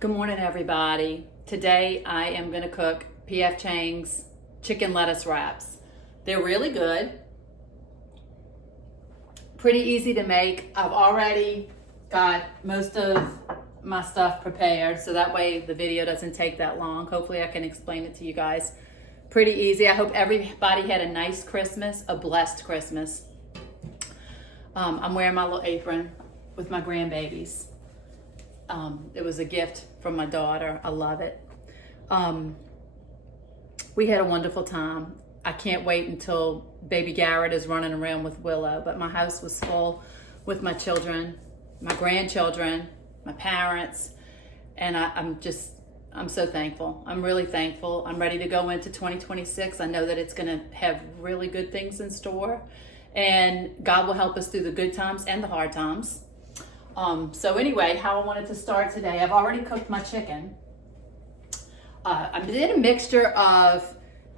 Good morning, everybody. Today I am going to cook P.F. Chang's chicken lettuce wraps. They're really good, pretty easy to make. I've already got most of my stuff prepared, so that way the video doesn't take that long. Hopefully I can explain it to you guys. Pretty easy. I hope everybody had a nice Christmas, a blessed Christmas. I'm wearing my little apron with my grandbabies. It was a gift from my daughter. I love it. We had a wonderful time. I can't wait until baby Garrett is running around with Willow, but my house was full with my children, my grandchildren, my parents, and I'm so thankful. I'm really thankful. I'm ready to go into 2026. I know that it's going to have really good things in store, and God will help us through the good times and the hard times. So anyway, how I wanted to start today, I've already cooked my chicken. I did a mixture of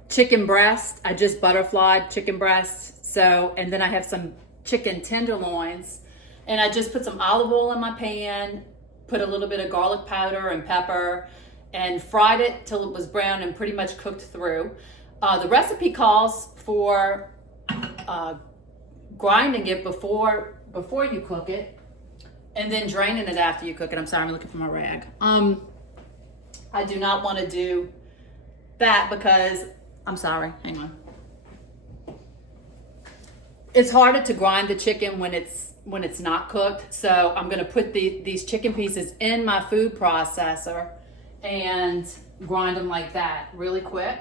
chicken breast. I just butterflied chicken breast. And then I have some chicken tenderloins, and I just put some olive oil in my pan, put a little bit of garlic powder and pepper, and fried it till it was brown and pretty much cooked through. The recipe calls for grinding it before you cook it, and then draining it after you cook it. I'm sorry, I'm looking for my rag. I do not want to do that because, I'm sorry, hang on. It's harder to grind the chicken when it's not cooked. So I'm gonna put these chicken pieces in my food processor and grind them like that really quick.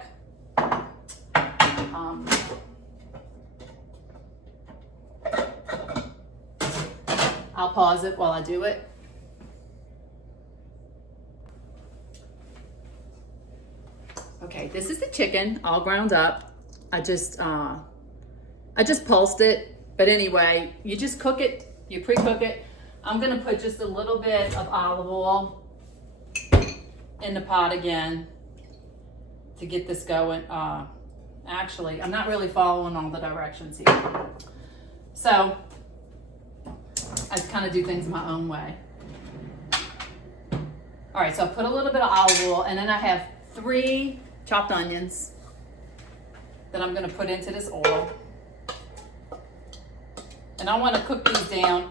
I'll pause it while I do it. Okay, this is the chicken all ground up. I just pulsed it, but anyway, you just cook it, you pre-cook it. I'm gonna put just a little bit of olive oil in the pot again to get this going. Actually, I'm not really following all the directions here. So, I kind of do things my own way. All right, so I put a little bit of olive oil, and then I have 3 chopped onions that I'm gonna put into this oil. And I wanna cook these down.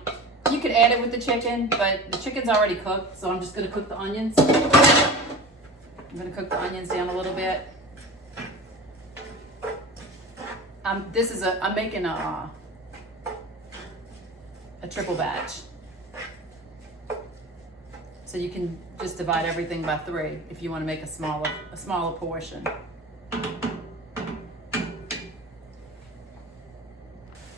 You could add it with the chicken, but the chicken's already cooked, so I'm just gonna cook the onions. I'm gonna cook the onions down a little bit. I'm making a triple batch. So you can just divide everything by 3 if you want to make a smaller portion.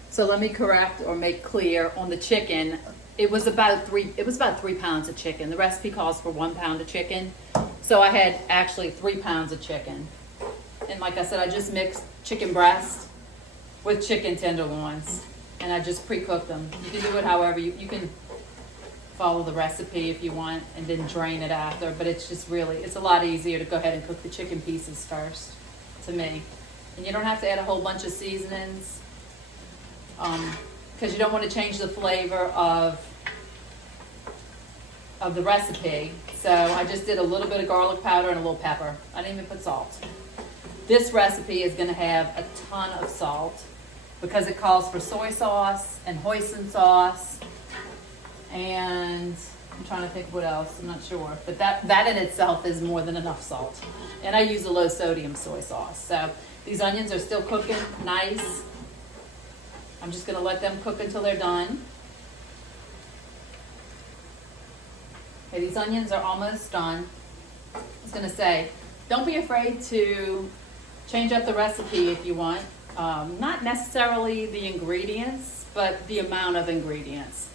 So let me correct or make clear on the chicken. It was about 3 pounds of chicken. The recipe calls for 1 pound of chicken. So I had actually 3 pounds of chicken. And like I said, I just mixed chicken breast with chicken tenderloins. And I just pre-cooked them. You can do it however you can follow the recipe if you want, and then drain it after. But it's just it's a lot easier to go ahead and cook the chicken pieces first, to me. And you don't have to add a whole bunch of seasonings, because you don't want to change the flavor of the recipe. So I just did a little bit of garlic powder and a little pepper. I didn't even put salt. This recipe is going to have a ton of salt, because it calls for soy sauce and hoisin sauce, and I'm trying to think what else, I'm not sure. But that in itself is more than enough salt. And I use a low sodium soy sauce. So these onions are still cooking nice. I'm just gonna let them cook until they're done. Okay, these onions are almost done. I was gonna say, don't be afraid to change up the recipe if you want. Not necessarily the ingredients, but the amount of ingredients.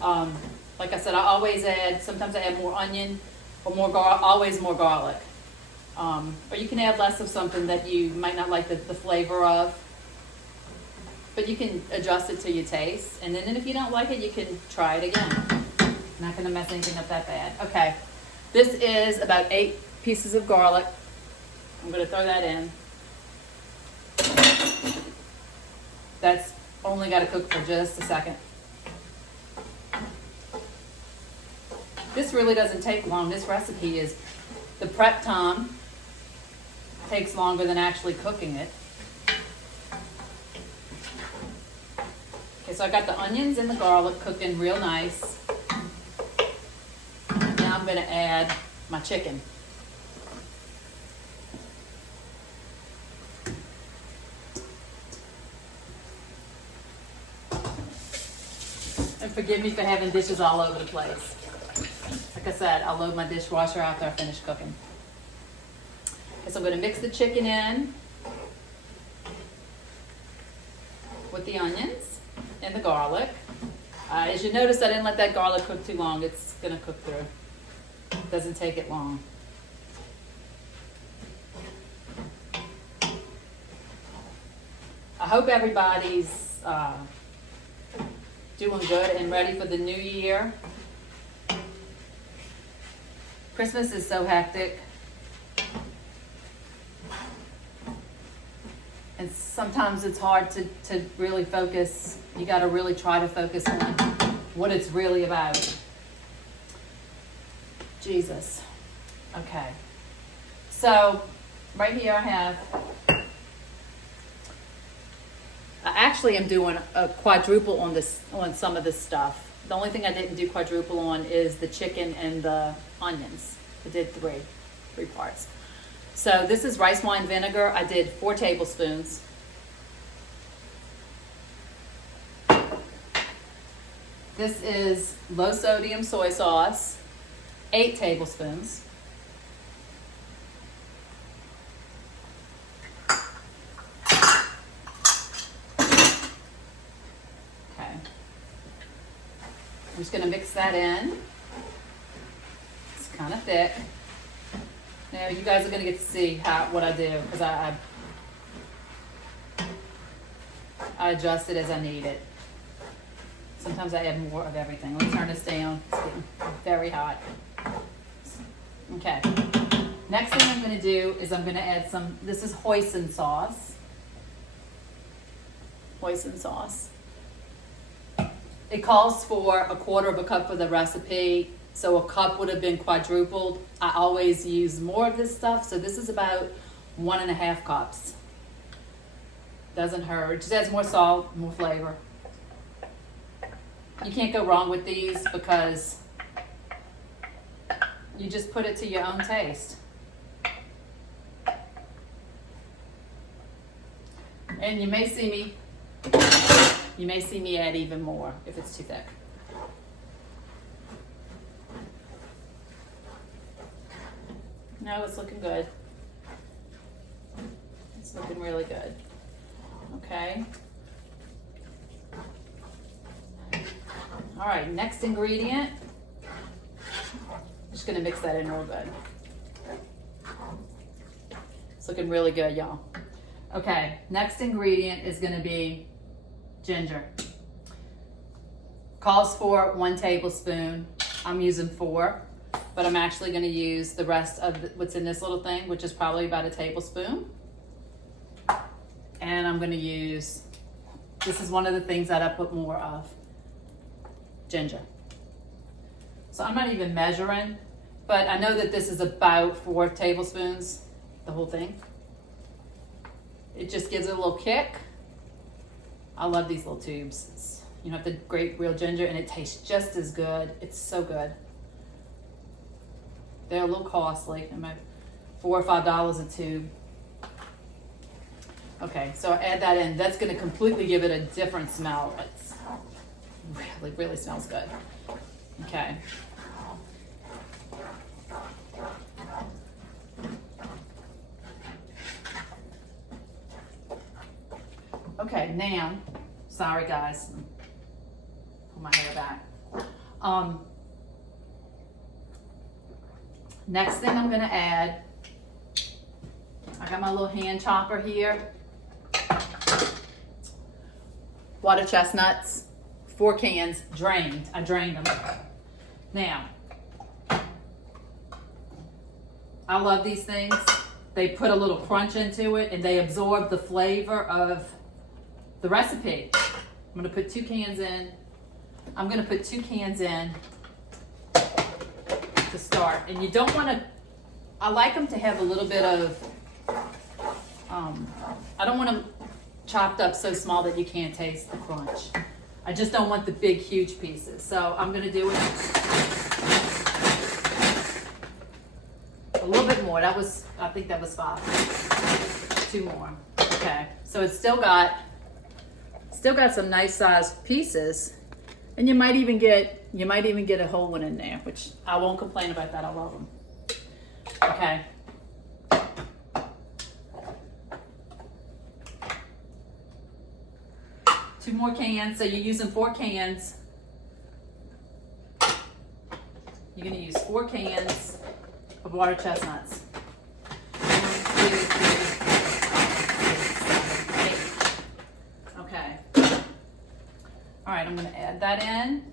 Like I said, sometimes I add more onion or always more garlic. Or you can add less of something that you might not like the flavor of, but you can adjust it to your taste. And then if you don't like it, you can try it again. Not gonna mess anything up that bad. Okay, this is about 8 pieces of garlic. I'm gonna throw that in. That's only got to cook for just a second. This really doesn't take long. This recipe is, the prep time takes longer than actually cooking it. Okay, so I got the onions and the garlic cooking real nice. Now I'm gonna add my chicken. And forgive me for having dishes all over the place. Like I said, I'll load my dishwasher after I finish cooking. Okay, so I'm gonna mix the chicken in with the onions and the garlic. As you notice, I didn't let that garlic cook too long. It's gonna cook through. It doesn't take it long. I hope everybody's doing good and ready for the new year. Christmas is so hectic. And sometimes it's hard to really focus. You got to really try to focus on what it's really about. Jesus. Okay. So right here I have, I actually am doing a quadruple on this, on some of this stuff. The only thing I didn't do quadruple on is the chicken and the onions. I did three parts. So this is rice wine vinegar. I did 4 tablespoons. This is low sodium soy sauce, 8 tablespoons. I'm just going to mix that in. It's kind of thick. Now you guys are going to get to see what I do, because I adjust it as I need it. Sometimes I add more of everything. Let me turn this down. It's getting very hot. Okay. Next thing I'm going to do is I'm going to add some, this is hoisin sauce. Hoisin sauce. It calls for 1/4 cup for the recipe, so a cup would have been quadrupled. I always use more of this stuff, so this is about 1.5 cups. Doesn't hurt, just adds more salt, more flavor. You can't go wrong with these because you just put it to your own taste. And you may see me add even more if it's too thick. No, it's looking good. It's looking really good. Okay. All right, next ingredient. I'm just gonna mix that in real good. It's looking really good, y'all. Okay, next ingredient is gonna be ginger. Calls for 1 tablespoon. I'm using 4, but I'm actually going to use the rest of what's in this little thing, which is probably about 1 tablespoon. And I'm going to use, this is one of the things that I put more of, ginger. So I'm not even measuring, but I know that this is about 4 tablespoons, the whole thing. It just gives it a little kick. I love these little tubes. You have the great real ginger and it tastes just as good. It's so good. They're a little costly, about $4 or $5 a tube. Okay, so I add that in. That's gonna completely give it a different smell. It's really smells good. Okay. Okay, now, sorry guys, pull my hair back. Next thing I'm gonna add, I got my little hand chopper here. Water chestnuts, 4 cans, drained. I drained them. Now, I love these things. They put a little crunch into it and they absorb the flavor of the recipe. I'm gonna put 2 cans in. I'm gonna put 2 cans in. to start. And you don't want to, I like them to have a little bit of, I don't want them chopped up so small that you can't taste the crunch. I just don't want the big, huge pieces. So I'm gonna do it a little bit more. That was, I think that was 5. 2 more. Okay, so it's still got some nice sized pieces, and you might even get a whole one in there, which I won't complain about that. I love them. Okay. Two more cans, so you're using 4 cans. You're gonna use 4 cans of water chestnuts. 1, 2, 3, 4, 5, 6, 7, 8. Okay. All right, I'm gonna add that in.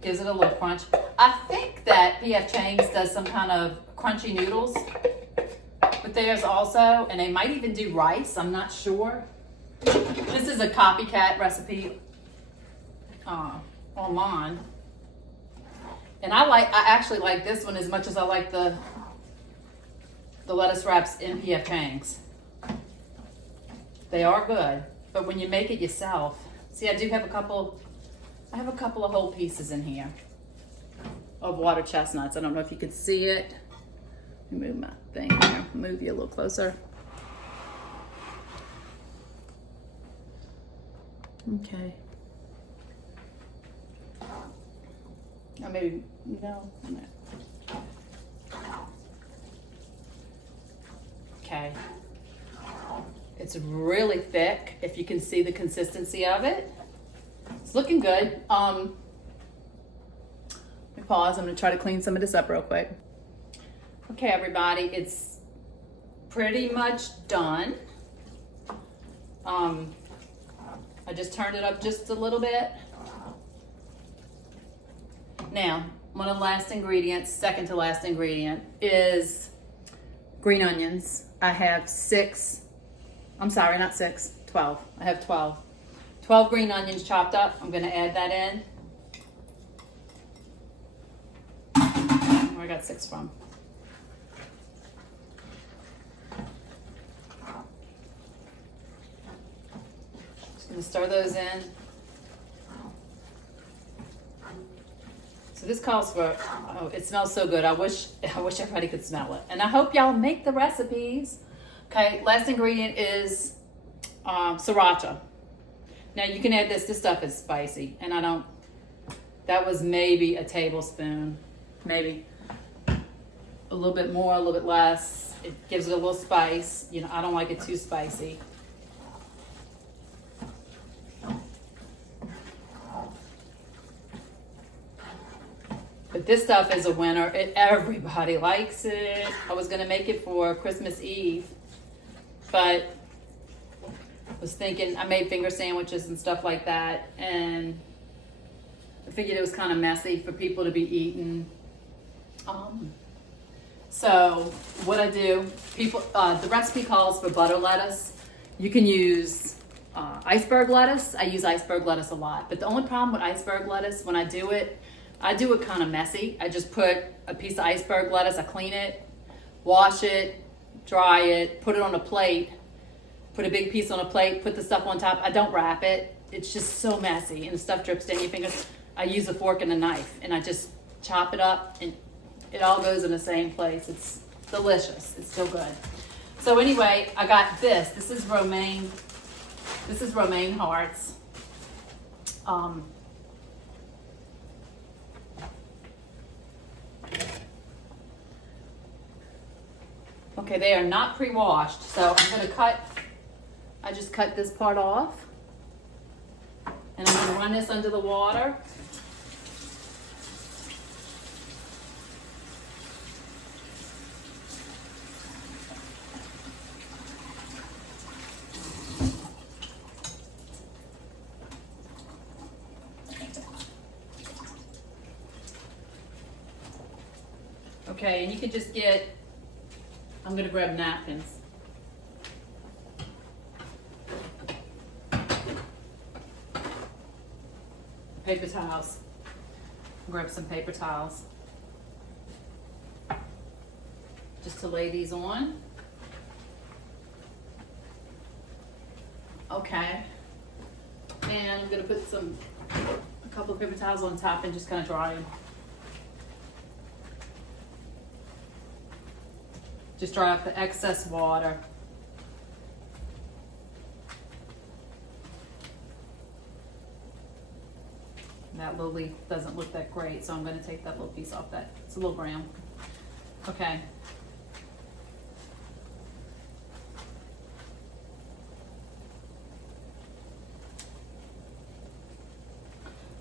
Gives it a little crunch. I think that P.F. Chang's does some kind of crunchy noodles with theirs also, and they might even do rice. I'm not sure. This is a Copycat recipe online, and I actually like this one as much as I like the lettuce wraps in P.F. Chang's. They are good, but when you make it yourself, see, I do have a couple. I have a couple of whole pieces in here of water chestnuts. I don't know if you can see it. Let me move my thing here. Move you a little closer. Okay. Or maybe, no. Okay. It's really thick, if you can see the consistency of it. It's looking good. Let me pause. I'm going to try to clean some of this up real quick. Okay, everybody, it's pretty much done. I just turned it up just a little bit. Now, one of the last ingredients, second to last ingredient, is green onions. I have 6. I'm sorry, not 6, 12. I have 12. 12 green onions chopped up. I'm going to add that in. Where I got 6 from. Just going to stir those in. So this calls for, oh, it smells so good. I wish everybody could smell it. And I hope y'all make the recipes. Okay, last ingredient is sriracha. Now you can add this stuff is spicy, and that was maybe a tablespoon, maybe a little bit more, a little bit less. It gives it a little spice. You know, I don't like it too spicy. But this stuff is a winner. Everybody likes it. I was gonna make it for Christmas Eve, but was thinking, I made finger sandwiches and stuff like that, and I figured it was kind of messy for people to be eating. So what I do, the recipe calls for butter lettuce. You can use iceberg lettuce. I use iceberg lettuce a lot, but the only problem with iceberg lettuce, when I do it kind of messy. I just put a piece of iceberg lettuce, I clean it, wash it, dry it, put it on a plate, put a big piece on a plate, put the stuff on top. I don't wrap it. It's just so messy, and the stuff drips down your fingers. I use a fork and a knife, and I just chop it up, and it all goes in the same place. It's delicious. It's so good. So anyway, I got this. This is romaine hearts. Okay, they are not pre-washed, so I'm going to I just cut this part off, and I'm going to run this under the water. Okay, and you can just I'm going to grab napkins. paper towels. Grab some paper towels. Just to lay these on. Okay. And I'm gonna put a couple of paper towels on top and just kind of dry them. Just dry off the excess water. That little leaf doesn't look that great, so I'm going to take that little piece off that. It's a little brown. Okay.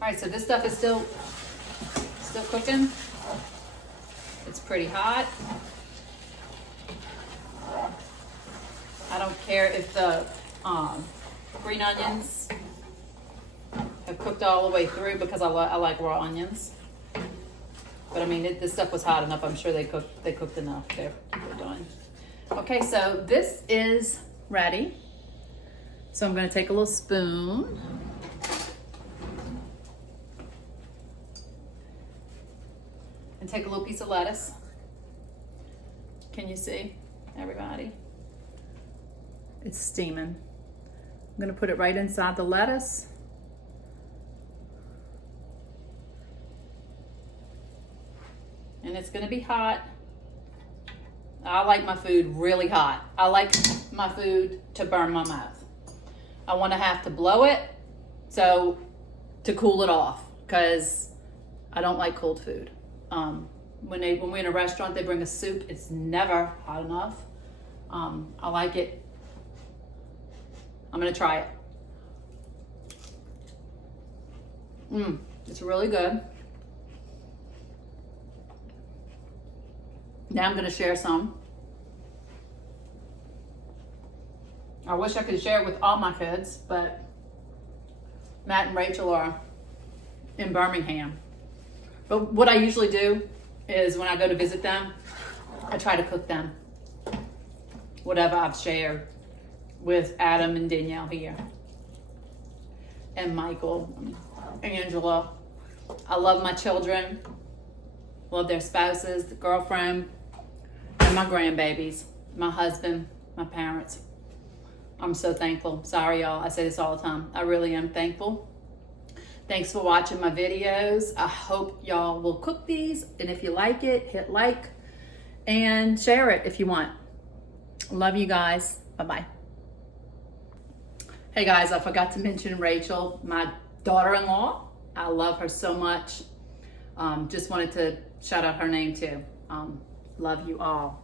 All right, so this stuff is still cooking. It's pretty hot. I don't care if the green onions have cooked all the way through because I like raw onions. But I mean, this stuff was hot enough. I'm sure they cooked enough. They're done. Okay, so this is ready. So I'm going to take a little spoon. And take a little piece of lettuce. Can you see, everybody? It's steaming. I'm going to put it right inside the lettuce. And it's going to be hot. I like my food really hot. I like my food to burn my mouth. I want to have to blow it to cool it off because I don't like cold food. When we're in a restaurant, they bring a soup. It's never hot enough. I like it. I'm going to try it. It's really good. Now I'm going to share some. I wish I could share it with all my kids, but Matt and Rachel are in Birmingham. But what I usually do is when I go to visit them, I try to cook them whatever I've shared with Adam and Danielle here. And Michael, Angela. I love my children, love their spouses, the girlfriend, and my grandbabies, my husband, my parents. I'm so thankful. Sorry, y'all. I say this all the time. I really am thankful. Thanks for watching my videos. I hope y'all will cook these. And if you like it, hit like and share it if you want. Love you guys. Bye-bye. Hey guys, I forgot to mention Rachel, my daughter-in-law. I love her so much. Just wanted to shout out her name too. Love you all.